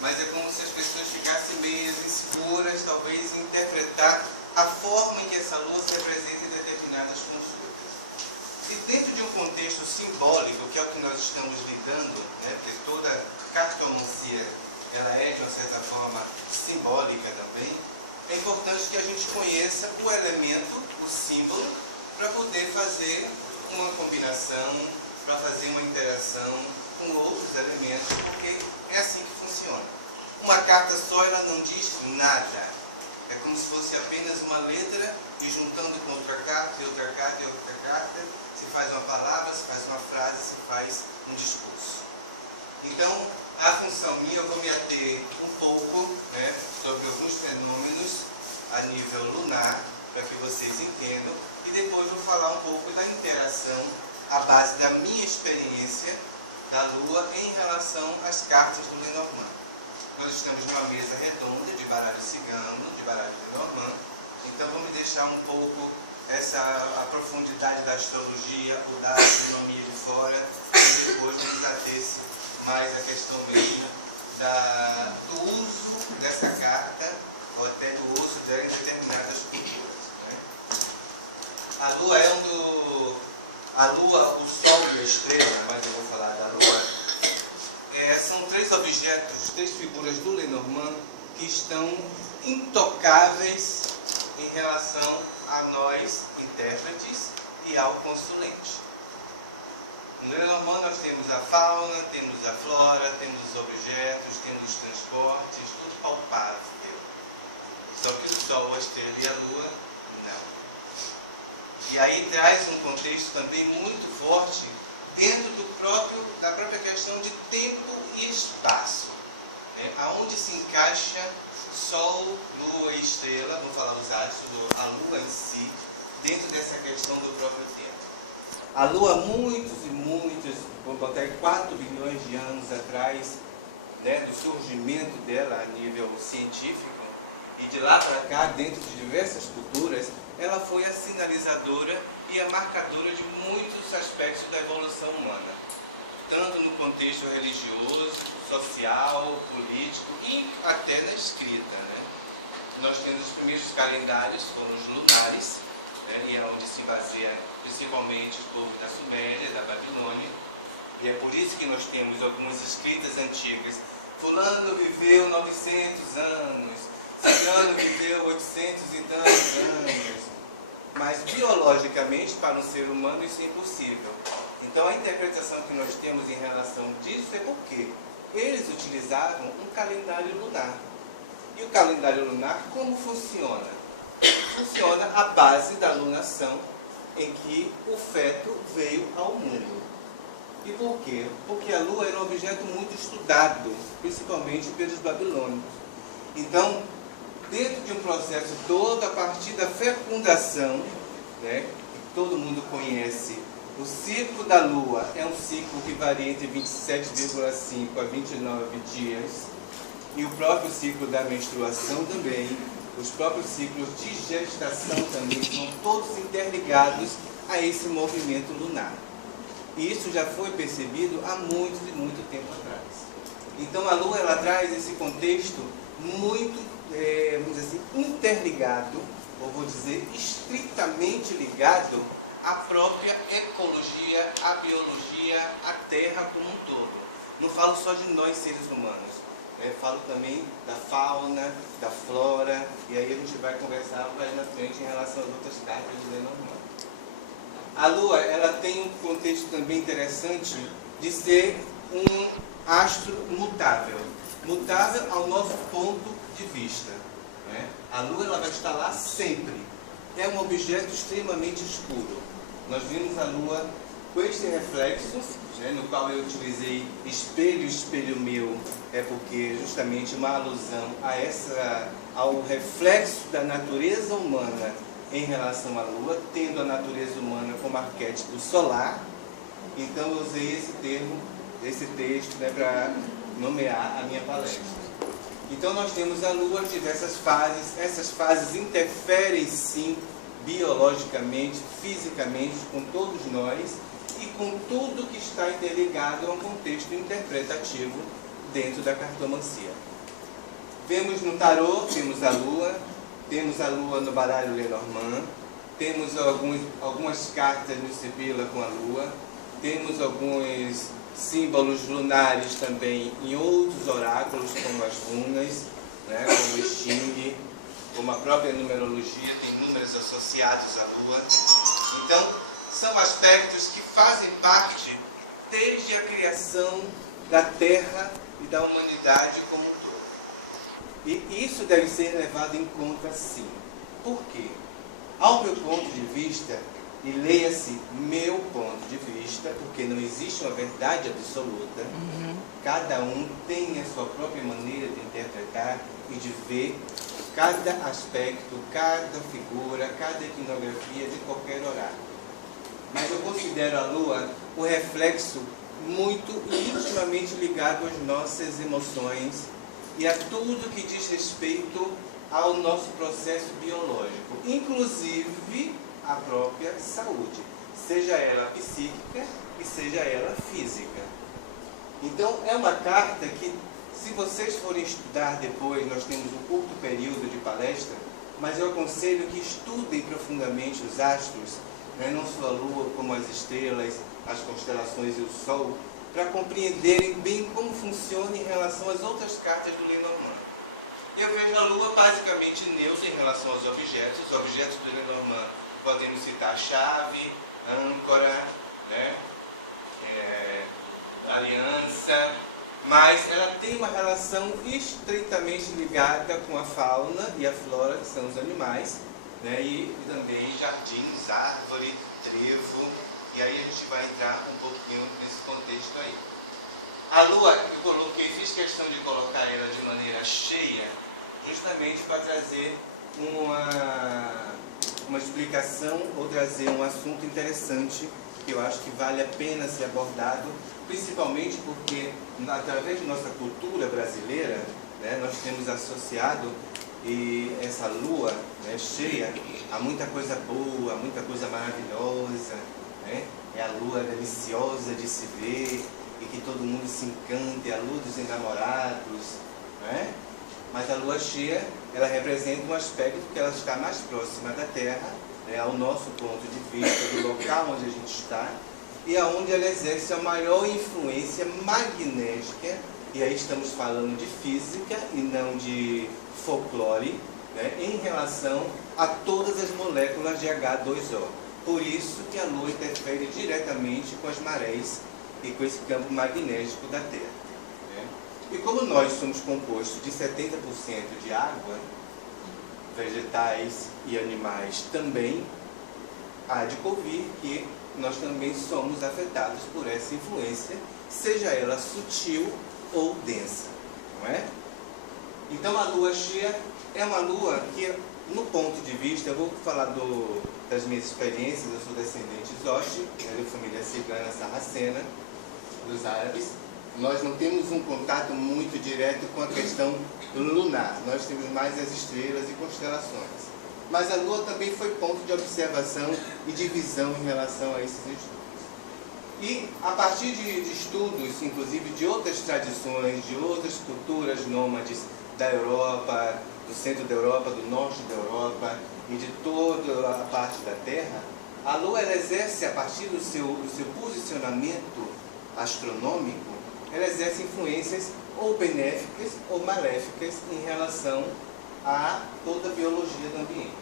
mas é como se as pessoas ficassem meio inseguras, talvez, em interpretar a forma em que essa lua se representa em determinadas consultas. E dentro de um contexto simbólico, que é o que nós estamos lidando, né, porque toda cartomancia ela é, de uma certa forma, simbólica também, é importante que a gente conheça o elemento, o símbolo, para poder fazer uma combinação, para fazer uma interação com outros elementos, porque é assim que funciona. Uma carta só, ela não diz nada. É como se fosse apenas uma letra e juntando com outra carta e outra carta e outra carta, se faz uma palavra, se faz uma frase, se faz um discurso. Então, a função minha, eu vou me ater um pouco, né, sobre alguns fenômenos a nível lunar, para que vocês entendam, e depois vou falar um pouco da interação à base da minha experiência da Lua em relação às cartas do Lenormand. Nós estamos numa mesa redonda de baralho cigano, de baralho Lenormand, então vou me deixar um pouco a profundidade da astrologia ou da astronomia de fora, e depois vamos ater-se mais a questão mesmo do uso dessa carta, ou até do uso dela em determinadas culturas. Né? A Lua a Lua, o Sol e a estrela, mas eu vou falar da Lua, são três objetos, três figuras do Lenormand que estão intocáveis em relação a nós, intérpretes, e ao consulente. No Lenormand nós temos a fauna, temos a flora, temos os objetos, temos os transportes, tudo palpável. Só que o Sol, a estrela e a Lua, não. E aí traz um contexto também muito forte dentro da própria questão de tempo e espaço, né? Aonde se encaixa Sol, Lua e Estrela, vou falar os astros, a Lua em si, dentro dessa questão do próprio tempo. A Lua, vou botar 4 bilhões de anos atrás, né, do surgimento dela a nível científico, e de lá para cá, dentro de diversas culturas, ela foi a sinalizadora e a marcadora de muitos aspectos da evolução humana, tanto no contexto religioso, social, político e até na escrita. Né? Nós temos os primeiros calendários, foram os lunares, né? E é onde se baseia principalmente o povo da Suméria, da Babilônia, e é por isso que nós temos algumas escritas antigas. Fulano viveu 900 anos, Cigano viveu 800 e tantos anos. Mas biologicamente, para um ser humano, isso é impossível. Então a interpretação que nós temos em relação disso é porque eles utilizavam um calendário lunar. E o calendário lunar, como funciona? Funciona à base da lunação em que o feto veio ao mundo. E por quê? Porque a Lua era um objeto muito estudado, principalmente pelos babilônios. Então, dentro de um processo todo, a partir da fecundação, né, que todo mundo conhece, o ciclo da Lua é um ciclo que varia entre 27,5 a 29 dias, e o próprio ciclo da menstruação também, os próprios ciclos de gestação também, são todos interligados a esse movimento lunar. E isso já foi percebido há muito e muito tempo atrás. Então a Lua, ela traz esse contexto muito, vamos dizer assim, interligado, ou vou dizer, estritamente ligado à própria ecologia, à biologia, à Terra como um todo. Não falo só de nós, seres humanos. Falo também da fauna, da flora, e aí a gente vai conversar mais na frente em relação às outras cartas do Lenormand. A Lua, ela tem um contexto também interessante de ser um astro mutável. Mutável ao nosso ponto de vista. Né? A Lua, ela vai estar lá sempre. É um objeto extremamente escuro. Nós vimos a Lua com este reflexo, né, no qual eu utilizei espelho, espelho meu, é porque justamente uma alusão ao reflexo da natureza humana em relação à Lua, tendo a natureza humana como arquétipo solar. Então eu usei esse termo, esse texto, né, para nomear a minha palestra. Então nós temos a Lua em diversas fases, essas fases interferem sim, biologicamente, fisicamente, com todos nós, e com tudo que está interligado a um contexto interpretativo dentro da cartomancia. Vemos no tarô, temos a lua no baralho Lenormand, temos algumas cartas no Sibila com a lua, temos alguns símbolos lunares também em outros oráculos, como as runas, né, como o Xing, como a própria numerologia, tem números associados à lua. Então, são aspectos que fazem parte desde a criação da Terra e da humanidade como um todo. E isso deve ser levado em conta, sim. Por quê? Ao meu ponto de vista, e leia-se meu ponto de vista, porque não existe uma verdade absoluta, cada um tem a sua própria maneira de interpretar e de ver cada aspecto, cada figura, cada iconografia de qualquer oráculo. Mas eu considero a lua o reflexo muito e intimamente ligado às nossas emoções e a tudo que diz respeito ao nosso processo biológico, inclusive a própria saúde, seja ela psíquica e seja ela física. Então é uma carta que, se vocês forem estudar depois, nós temos um curto período de palestra, mas eu aconselho que estudem profundamente os astros, né, não só a lua, como as estrelas, as constelações e o sol, para compreenderem bem como funciona em relação às outras cartas do Lenormand. Eu vejo a lua basicamente neutra em relação aos objetos. Os objetos do Lenormand podemos citar chave, âncora, né, aliança, mas ela tem uma relação estreitamente ligada com a fauna e a flora, que são os animais, né, e também jardins, árvore, trevo, e aí a gente vai entrar um pouquinho nesse contexto aí. A lua, fiz questão de colocar ela de maneira cheia, justamente para trazer uma explicação ou trazer um assunto interessante que eu acho que vale a pena ser abordado, principalmente porque, através de nossa cultura brasileira, né, nós temos associado essa lua, né, cheia a muita coisa boa, muita coisa maravilhosa, né? É a lua deliciosa de se ver e que todo mundo se encanta, é a lua dos enamorados, né? Mas a lua cheia, ela representa um aspecto que ela está mais próxima da Terra, né, ao nosso ponto de vista, do local onde a gente está, e aonde ela exerce a maior influência magnética, e aí estamos falando de física e não de folclore, né, em relação a todas as moléculas de H2O. Por isso que a Lua interfere diretamente com as marés e com esse campo magnético da Terra. Né? E como nós somos compostos de 70% de água, vegetais e animais também, há de convir que nós também somos afetados por essa influência, seja ela sutil ou densa, não é? Então a lua cheia é uma lua que, no ponto de vista, eu vou falar das minhas experiências, eu sou descendente Zoche, de família cigana sarracena, dos árabes. Nós não temos um contato muito direto com a questão lunar, nós temos mais as estrelas e constelações. Mas a lua também foi ponto de observação e de visão em relação a esses estudos. E a partir de estudos, inclusive de outras tradições, de outras culturas nômades da Europa, do centro da Europa, do norte da Europa e de toda a parte da Terra, a Lua ela exerce, a partir do seu posicionamento astronômico, ela exerce influências ou benéficas ou maléficas em relação a toda a biologia do ambiente.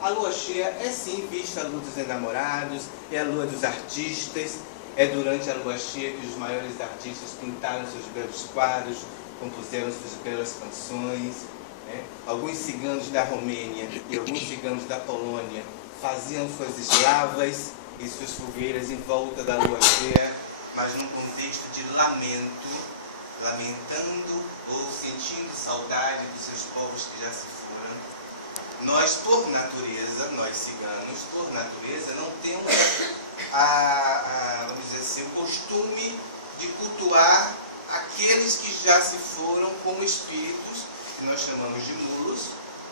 A lua cheia é sim vista a lua dos enamorados, é a lua dos artistas, é durante a lua cheia que os maiores artistas pintaram seus belos quadros, compuseram suas belas canções. Né? Alguns ciganos da Romênia e alguns ciganos da Polônia faziam suas eslavas e suas fogueiras em volta da lua cheia, mas num contexto de lamento, lamentando ou sentindo saudade dos seus povos que já se foram. Nós, por natureza, nós ciganos, por natureza, não temos vamos dizer assim, o costume de cultuar aqueles que já se foram como espíritos, que nós chamamos de mulos,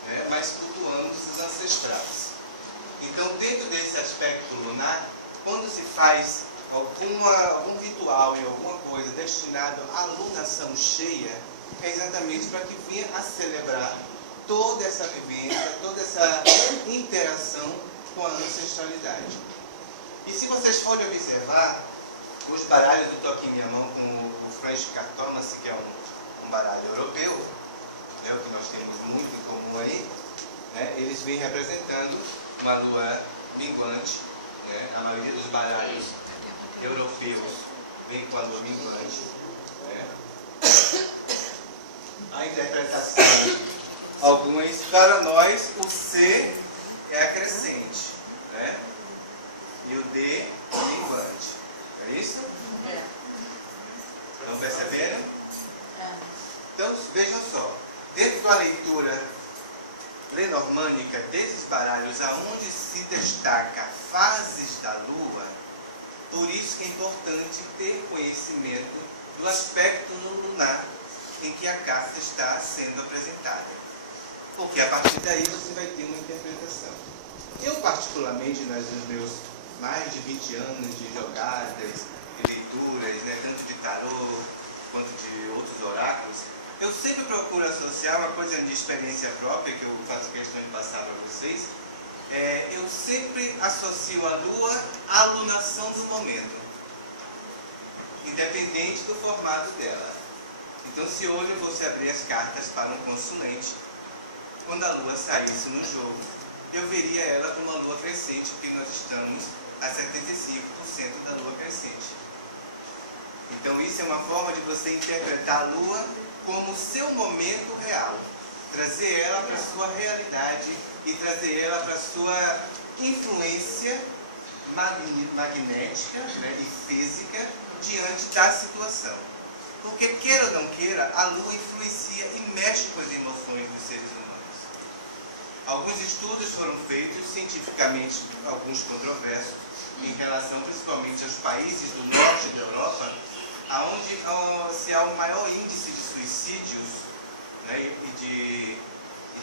né, mas cultuamos os ancestrais. Então, dentro desse aspecto lunar, quando se faz algum ritual e alguma coisa destinado à lunação cheia, é exatamente para que venha a celebrar toda essa vivência, toda essa interação com a ancestralidade. E se vocês forem observar, os baralhos, eu estou aqui em minha mão com o French Cartomancy, que é um baralho europeu, né, o que nós temos muito em comum aí, né, eles vêm representando uma lua minguante, né, a maioria dos baralhos europeus vem com a lua minguante. Né. A interpretação, algumas, para nós, o C é a crescente, né, e o D minguante. É isso? É. Estão percebendo? É. Então, vejam só. Dentro da leitura lenormânica desses baralhos, aonde se destaca fases da Lua, por isso que é importante ter conhecimento do aspecto lunar em que a carta está sendo apresentada. Porque a partir daí você vai ter uma interpretação. Eu, particularmente, nos meus mais de 20 anos de jogadas, de leituras, né, tanto de tarô quanto de outros oráculos, eu sempre procuro associar uma coisa de experiência própria, que eu faço questão de passar para vocês. Eu sempre associo a Lua à lunação do momento, independente do formato dela. Então, se hoje eu fosse abrir as cartas para um consulente, quando a Lua saísse no jogo, eu veria ela como uma Lua crescente, porque nós estamos a 75% da Lua crescente. Então, isso é uma forma de você interpretar a Lua como seu momento real, trazer ela para a sua realidade e trazer ela para a sua influência magnética, né, e física diante da situação. Porque, queira ou não queira, a Lua influencia e mexe com as emoções dos seres humanos. Alguns estudos foram feitos, cientificamente, alguns controversos, em relação principalmente aos países do norte da Europa, onde se há um maior índice de suicídios, né, e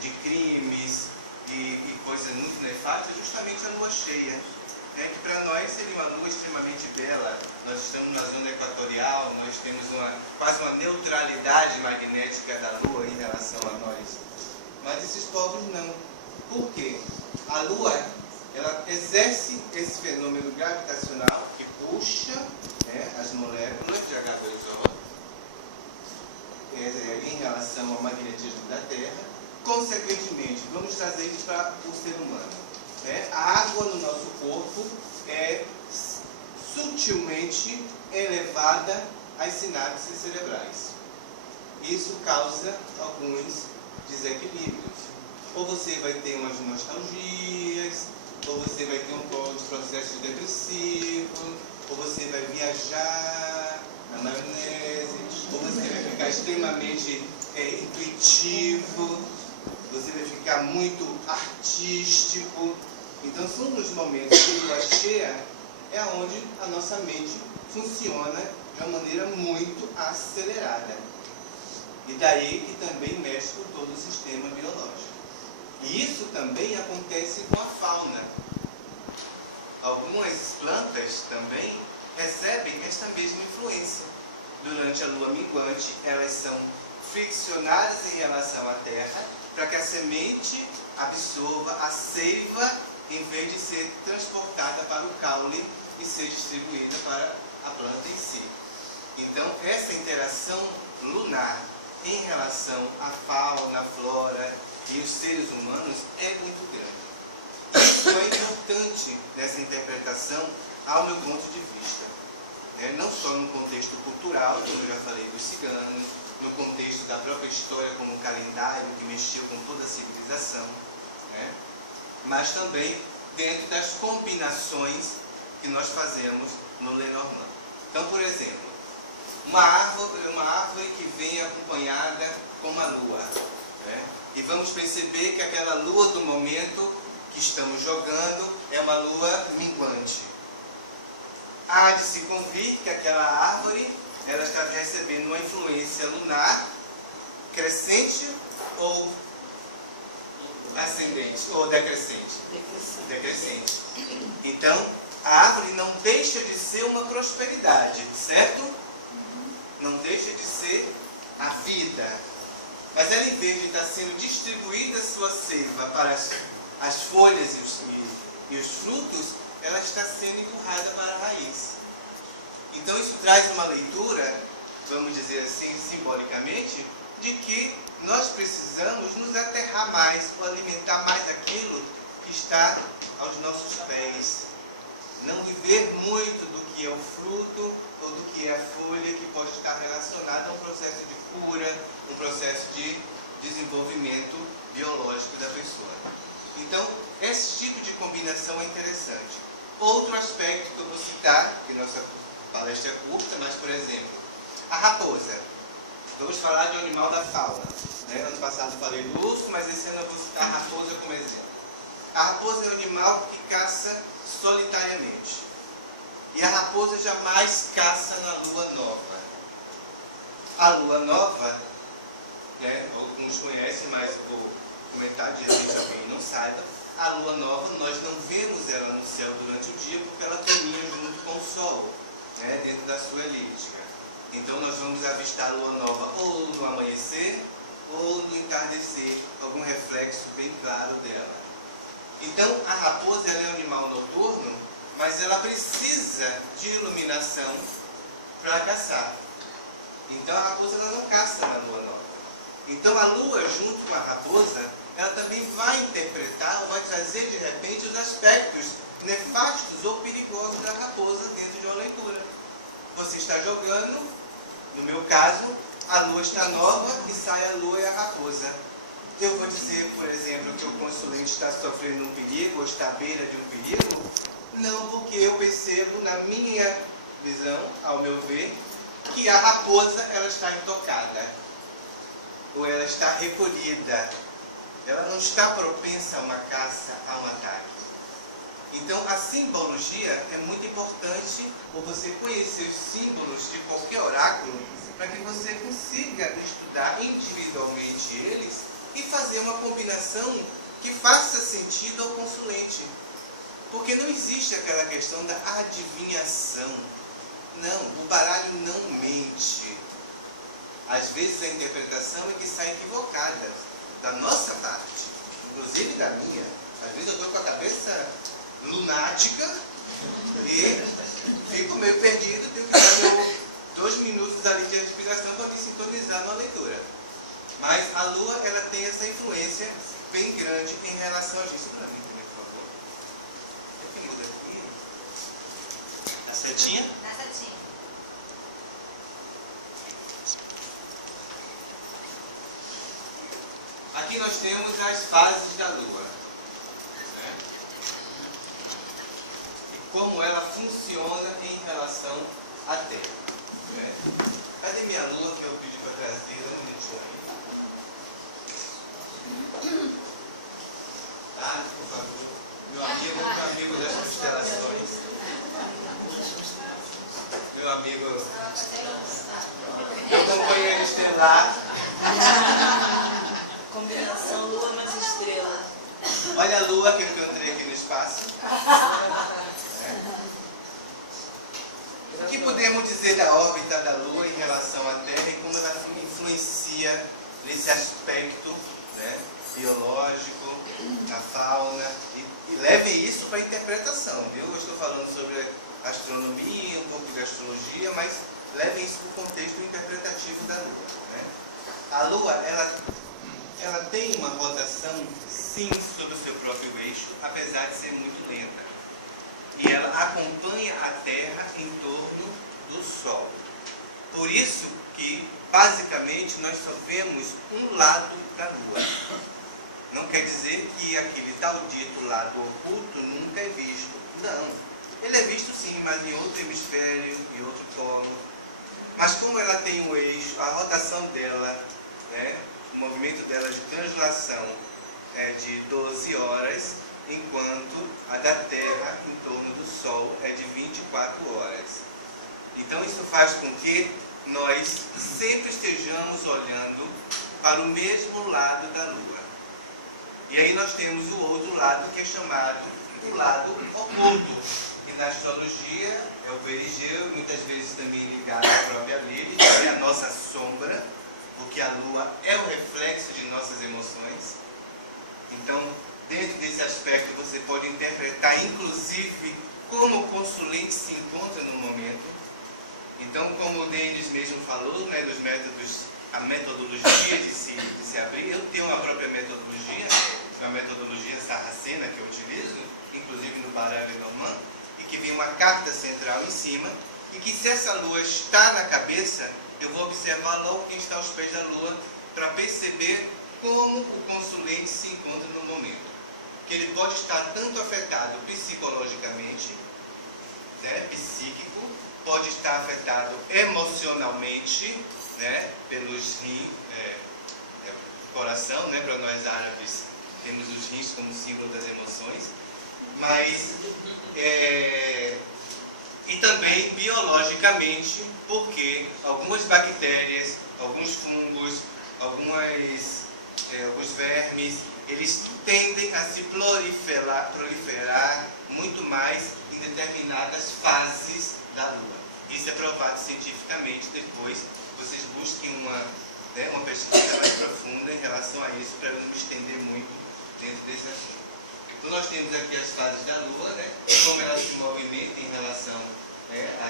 de crimes e coisas muito nefastas, justamente a lua cheia, né, que para nós seria uma lua extremamente bela. Nós estamos na zona equatorial, nós temos quase uma neutralidade magnética da lua em relação a nós. Mas esses povos não. Por quê? A lua, ela exerce esse fenômeno gravitacional que puxa, né, as moléculas de H2O em relação ao magnetismo da Terra. Consequentemente, vamos trazer isso para o ser humano. Né? A água no nosso corpo é sutilmente elevada às sinapses cerebrais. Isso causa alguns desequilíbrios. Ou você vai ter umas nostalgias, ou você vai ter um processo depressivo, ou você vai viajar na maionese, ou você vai ficar extremamente intuitivo, você vai ficar muito artístico. Então, são os momentos de lua cheia, é onde a nossa mente funciona de uma maneira muito acelerada. E daí que também mexe com todo o sistema biológico. E isso também acontece com a fauna. Algumas plantas também recebem esta mesma influência. Durante a lua minguante, elas são friccionadas em relação à terra para que a semente absorva a seiva em vez de ser transportada para o caule e ser distribuída para a planta em si. Então, essa interação lunar em relação à fauna, à flora e os seres humanos é muito grande. Isso é importante nessa interpretação, ao meu ponto de vista. Não só no contexto cultural, como eu já falei dos ciganos, no contexto da própria história como um calendário que mexeu com toda a civilização, né? Mas também dentro das combinações que nós fazemos no Lenormand. Então, por exemplo, uma árvore que vem acompanhada com uma lua, né? E vamos perceber que aquela lua do momento que estamos jogando é uma lua minguante. Há de se convir que aquela árvore ela está recebendo uma influência lunar crescente ou ascendente, ou decrescente. Decrescente. Então, a árvore não deixa de ser uma prosperidade, certo? Não deixa de ser a vida. Mas ela, em vez de estar sendo distribuída a sua seiva para as folhas e os frutos, ela está sendo empurrada para a raiz. Então isso traz uma leitura, vamos dizer assim, simbolicamente, de que nós precisamos nos aterrar mais, ou alimentar mais aquilo que está aos nossos pés. Não viver muito do que é o fruto ou do que é a folha, que pode estar relacionado a um processo de cura, um processo de desenvolvimento biológico da pessoa. Então, esse tipo de combinação é interessante. Outro aspecto que eu vou citar, que nossa palestra é curta, mas, por exemplo, a raposa. Vamos falar de um animal da fauna. Ano passado falei do urso, mas esse ano eu vou citar a raposa como exemplo. A raposa é um animal que caça solitariamente. E a raposa jamais caça na lua nova. A lua nova, alguns conhecem, mas vou comentar, de repente alguém não saiba, a lua nova, nós não vemos ela no céu durante o dia porque ela caminha junto com o sol, dentro da sua elíptica. Então nós vamos avistar a lua nova ou no amanhecer ou no entardecer, algum reflexo bem claro dela. Então a raposa ela é um animal noturno, mas ela precisa de iluminação para caçar. Então a raposa ela não caça na lua nova. Então a lua junto com a raposa, ela também vai interpretar ou vai trazer de repente os aspectos nefastos ou perigosos da raposa dentro de uma leitura. Você está jogando, no meu caso, a lua está nova e sai a lua e a raposa. Eu vou dizer, por exemplo, que o consulente está sofrendo um perigo ou está à beira de um perigo? Não, porque eu percebo na minha visão, ao meu ver, que a raposa ela está intocada. Ou ela está recolhida. Ela não está propensa a uma caça, a um ataque. Então, a simbologia é muito importante, ou você conhecer os símbolos de qualquer oráculo, para que você consiga estudar individualmente eles e fazer uma combinação que faça sentido ao consulente. Porque não existe aquela questão da adivinhação. Não, o baralho não mente. Às vezes a interpretação é que sai equivocada, da nossa parte, inclusive da minha. Às vezes eu estou com a cabeça lunática e fico meio perdido, tenho que fazer 2 minutos ali de respiração para me sintonizar na leitura. Mas a lua, ela tem essa influência bem grande em relação a isso. Para mim também, por favor. Eu mudo aqui. Na setinha? Na setinha. Aqui nós temos as fases da lua. E como ela funciona em relação à Terra. Cadê minha lua que eu pedi para trazer? Não me deixou aí. Tá, por favor. Meu amigo das constelações. Meu amigo. Meu companheiro estelar. Combinação lua mais estrela. Olha a lua que eu encontrei aqui no espaço. O que podemos dizer da órbita da lua em relação à Terra e como ela influencia nesse aspecto biológico, na fauna? E leve isso para a interpretação, viu? Eu estou falando sobre astronomia, um pouco de astrologia, mas leve isso para o contexto interpretativo da lua. A lua, ela tem uma rotação, sim, sobre o seu próprio eixo, apesar de ser muito lenta. E ela acompanha a Terra em torno do Sol. Por isso que, basicamente, nós só vemos um lado da Lua. Não quer dizer que aquele tal dito lado oculto nunca é visto. Não. Ele é visto sim, mas em outro hemisfério, em outro polo. Mas como ela tem um eixo, a rotação dela, o movimento dela de translação é de 12 horas, enquanto a da Terra em torno do Sol é de 24 horas. Então isso faz com que nós sempre estejamos olhando para o mesmo lado da Lua. E aí nós temos o outro lado que é chamado o lado oculto, que na astrologia é o perigeu, muitas vezes também ligado à própria Lilith, que é a nossa sombra, porque a Lua é o reflexo de nossas emoções. Então, dentro desse aspecto, você pode interpretar, inclusive, como o consulente se encontra no momento. Então, como o Denis mesmo falou, né, dos métodos, a metodologia de se abrir, eu tenho uma própria metodologia, uma metodologia sarracena que eu utilizo, inclusive no baralho Lenormand, e que vem uma carta central em cima, e que se essa lua está na cabeça, eu vou observar logo quem está aos pés da lua, para perceber como o consulente se encontra no momento. Que ele pode estar tanto afetado psicologicamente, né, psíquico, pode estar afetado emocionalmente, né, pelos rins, coração, né, para nós árabes temos os rins como símbolo das emoções, mas e também biologicamente, porque algumas bactérias, alguns fungos, alguns vermes, eles tendem a se proliferar muito mais em determinadas fases da Lua. Isso é provado cientificamente. Depois vocês busquem uma pesquisa mais profunda em relação a isso, para eu não me estender muito dentro desse assunto. Então nós temos aqui as fases da Lua, né, como ela se movimenta em relação à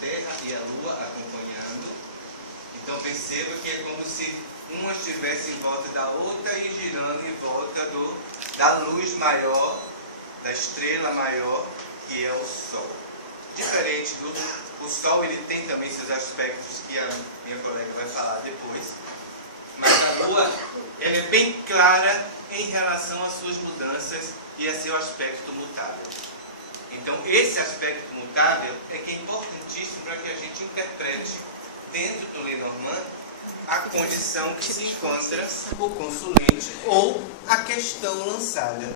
Terra e a Lua acompanhando. Então perceba que é como se uma estivesse em volta da outra e girando em volta da luz maior, da estrela maior, que é o Sol. Diferente o Sol, ele tem também seus aspectos que a minha colega vai falar depois, mas a Lua, ela é bem clara em relação às suas mudanças e a seu aspecto mutável. Então, esse aspecto mutável é que é importantíssimo para que a gente interprete dentro do Lenormand a condição que se encontra o consulente ou a questão lançada.